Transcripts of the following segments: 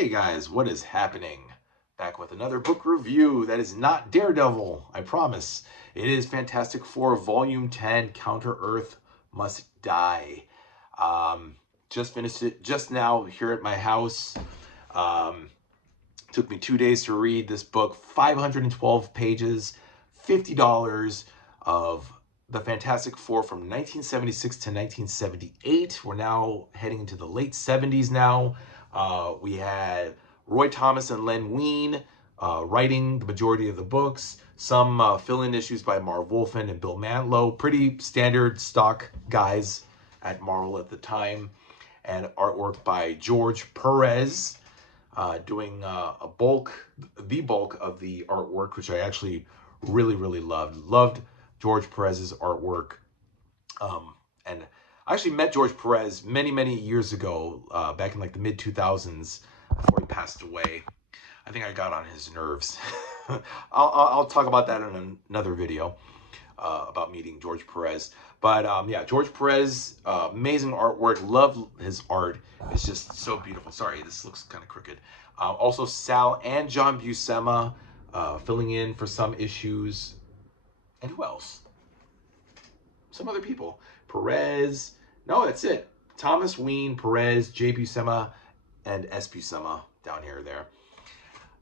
Hey guys, what is happening? Back with another book review that is not Daredevil, I promise. It is Fantastic Four Volume 10, Counter-Earth Must Die. Um, just finished it just now here at my house. Um, Took me 2 days to read this book, 512 pages, $50 of the Fantastic Four from 1976 to 1978. We're now heading into the late 70s now. We had Roy Thomas and Len Wein writing the majority of the books. Some fill-in issues by Marv Wolfman and Bill Mantlo. Pretty standard stock guys at Marvel at the time. And artwork by George Perez, doing the bulk of the artwork, which I actually really loved. Loved George Perez's artwork. And I actually met George Perez many years ago, back in like the mid 2000s before he passed away. I think I got on his nerves. I'll talk about that in another video, about meeting George Perez. But yeah, George Perez, amazing artwork. Love his art. It's just so beautiful. Sorry, this looks kind of crooked. Also, Sal and John Buscema filling in for some issues. And who else? Some other people. Perez. No, that's it. Thomas Wein, Perez, J. Buscema, and S. Buscema down here there.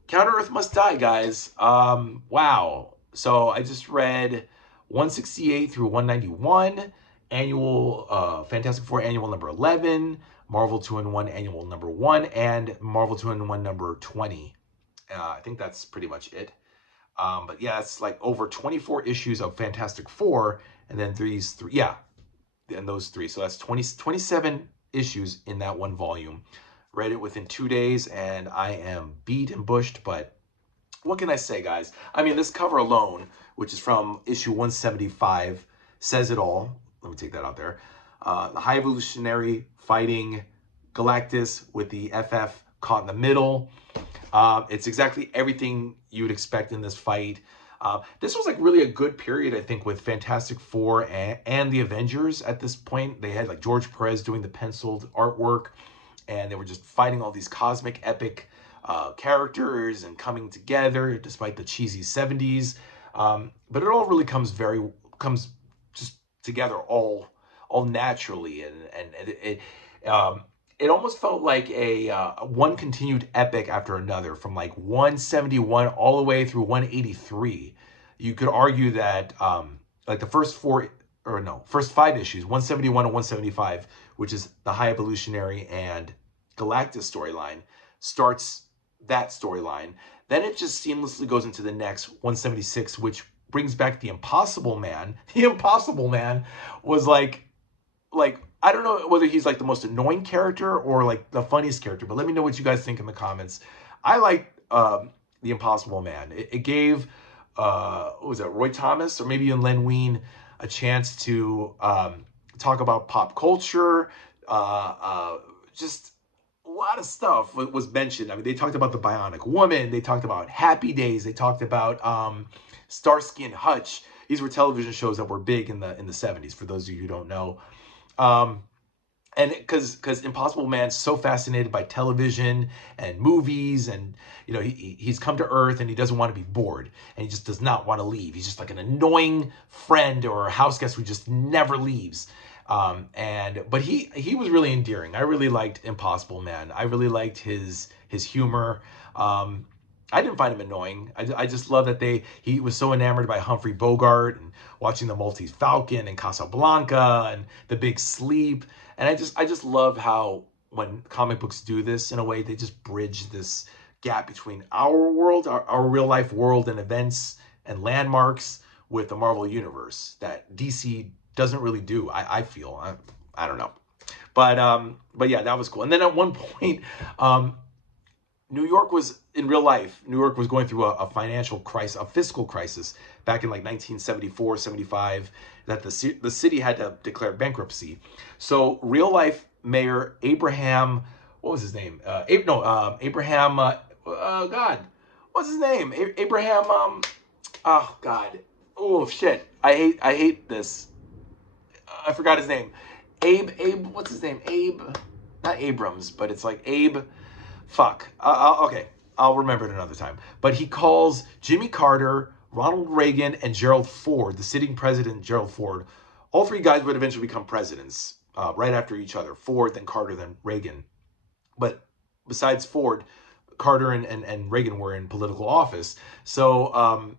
Counter-Earth Must Die, guys. Wow. So I just read 168 through 191, annual Fantastic Four annual number 11, Marvel 2-in-1 annual number 1, and Marvel 2-in-1 number 20. I think that's pretty much it. But yeah, it's like over 24 issues of Fantastic Four, and then these three, yeah, and those three. So that's 27 issues in that one volume. Read it within 2 days, and I am beat and bushed, but what can I say, guys? I mean, this cover alone, which is from issue 175, says it all. Let me take that out there. The High Evolutionary fighting Galactus with the FF caught in the middle. It's exactly everything you would expect in this fight. This was like really a good period, I think, with Fantastic Four and the Avengers at this point. They had like George Perez doing the penciled artwork, and they were just fighting all these cosmic epic characters and coming together despite the cheesy 70s. But it all really comes just together all naturally, and it almost felt like a one continued epic after another, from like 171 all the way through 183. You could argue that like the first five issues, 171 and 175, which is the High Evolutionary and Galactus storyline, starts that storyline. Then it just seamlessly goes into the next 176, which brings back the Impossible Man. The Impossible Man was like I don't know whether he's like the most annoying character or like the funniest character, but let me know what you guys think in the comments. I like the Impossible Man. It gave what was that, Roy Thomas or maybe even Len Wein a chance to talk about pop culture. Just a lot of stuff was mentioned. I mean, they talked about the Bionic Woman. They talked about Happy Days. They talked about Starsky and Hutch. These were television shows that were big in the 70s, for those of you who don't know. And because Impossible Man's so fascinated by television and movies, and you know, he's come to Earth and he doesn't want to be bored, and he just does not want to leave. He's just like an annoying friend or a house guest who just never leaves. But he was really endearing. I really liked Impossible Man. I really liked his humor. I didn't find him annoying. I just love that he was so enamored by Humphrey Bogart and watching the Maltese Falcon and Casablanca and The Big Sleep. And I just love how when comic books do this in a way, they just bridge this gap between our world, our real life world and events and landmarks, with the Marvel Universe that DC doesn't really do. I feel. I don't know. But yeah, that was cool. And then at one point, New York was, in real life, New York was going through a financial crisis, a fiscal crisis back in like 1974, 75, that the city had to declare bankruptcy. So real life Mayor Abraham, what was his name? Abraham, God, what's his name? Abraham, oh God, oh shit, I hate this. I forgot his name. Abe, what's his name? Abe, not Abrams, but it's like Abe. Fuck. Okay, I'll remember it another time. But he calls Jimmy Carter, Ronald Reagan, and Gerald Ford, the sitting president, Gerald Ford. All three guys would eventually become presidents right after each other. Ford, then Carter, then Reagan. But besides Ford, Carter and Reagan were in political office. So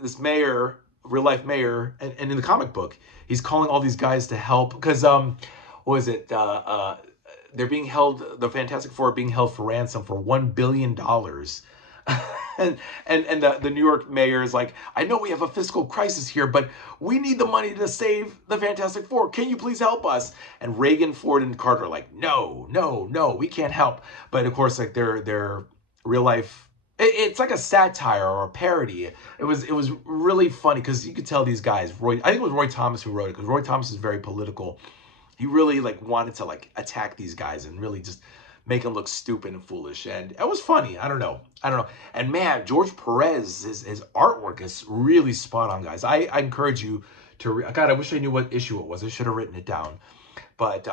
this mayor, real life mayor, and in the comic book, he's calling all these guys to help because what was it? They're being held. The Fantastic Four are being held for ransom for $1 billion. And the New York mayor is like, I know we have a fiscal crisis here, but we need the money to save the Fantastic Four. Can you please help us? And Reagan, Ford, and Carter are like, no, we can't help. But of course, like their real life, it's like a satire or a parody. It was really funny because you could tell these guys. I think it was Roy Thomas who wrote it because Roy Thomas is very political. He really like wanted to like attack these guys and really just make them look stupid and foolish. And it was funny. I don't know. And man, George Perez, his artwork is really spot on, guys. I encourage you to God, I wish I knew what issue it was. I should have written it down. But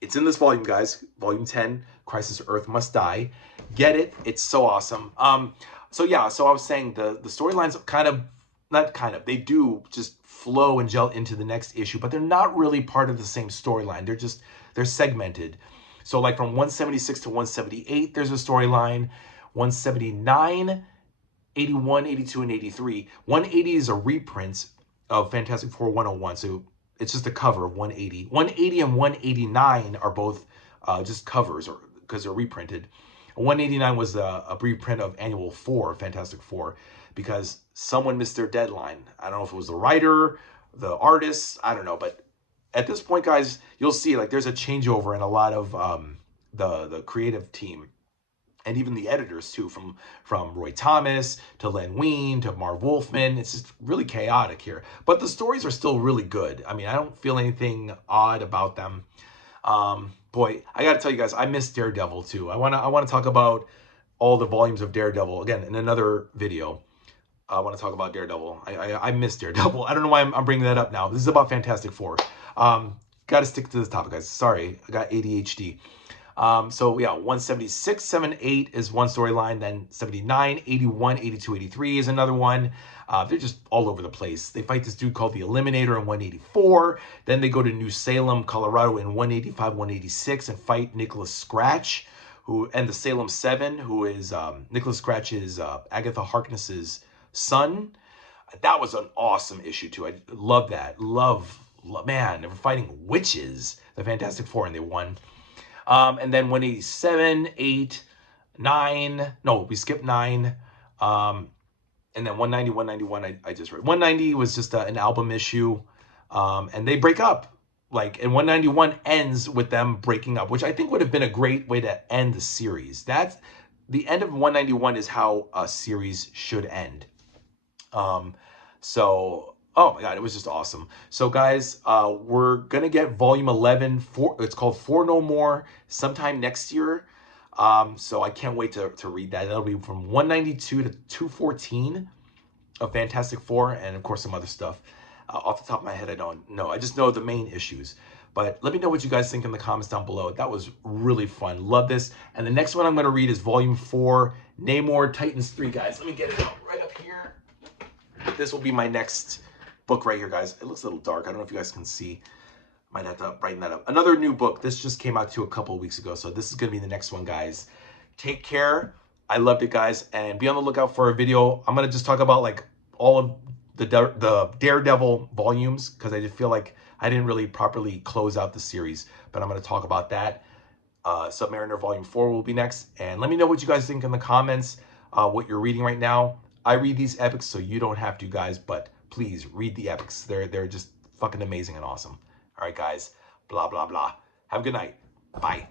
it's in this volume, guys. Volume 10, Crisis Earth Must Die. Get it. It's so awesome. So yeah, so I was saying the storylines they do just flow and gel into the next issue, but they're not really part of the same storyline. They're segmented. So like from 176 to 178, there's a storyline. 179, 81, 82, and 83. 180 is a reprint of Fantastic Four 101. So it's just a cover of 180. 180 and 189 are both just covers because they're reprinted. 189 was a reprint of Annual 4, Fantastic Four, because someone missed their deadline. I don't know if it was the writer, the artist, I don't know. But at this point, guys, you'll see like there's a changeover in a lot of the creative team. And even the editors too, from Roy Thomas to Len Wein to Marv Wolfman. It's just really chaotic here. But the stories are still really good. I mean, I don't feel anything odd about them. Boy, I got to tell you guys, I miss Daredevil too. I want to talk about all the volumes of Daredevil again in another video. I want to talk about Daredevil. I miss Daredevil. I don't know why I'm bringing that up now. This is about Fantastic Four. Got to stick to this topic, guys. Sorry, I got ADHD. So yeah, 176, 78 is one storyline, then 79, 81, 82, 83 is another one. They're just all over the place. They fight this dude called the Eliminator in 184. Then they go to New Salem, Colorado in 185, 186 and fight Nicholas Scratch, and the Salem 7, who is Nicholas Scratch is Agatha Harkness's son. That was an awesome issue too. I love that. Love, man, they were fighting witches, the Fantastic Four, and they won. And then 187, 8, 9, no, we skipped 9. And then 190, 191, I just read. 190 was just an album issue. And they break up. And 191 ends with them breaking up, which I think would have been a great way to end the series. That's the end of 191 is how a series should end. So, oh my God, it was just awesome. So guys, we're going to get volume 11, it's called For No More, sometime next year. So I can't wait to read that. That'll be from 192 to 214 of Fantastic Four, and of course some other stuff. Off the top of my head, I don't know. I just know the main issues. But let me know what you guys think in the comments down below. That was really fun. Love this. And the next one I'm going to read is volume 4, Namor Titans 3, guys. Let me get it out right up here. This will be my next book right here, guys. It looks a little dark. I don't know if you guys can see. Might have to brighten that up. Another new book. This just came out a couple of weeks ago, so this is going to be the next one, guys. Take care. I loved it, guys, and be on the lookout for a video. I'm going to just talk about all of the Daredevil volumes because I just feel like I didn't really properly close out the series, but I'm going to talk about that. Submariner Volume 4 will be next, and let me know what you guys think in the comments, what you're reading right now. I read these epics, so you don't have to, guys, but please read the epics. They're just fucking amazing and awesome. All right, guys, blah, blah, blah. Have a good night. Bye.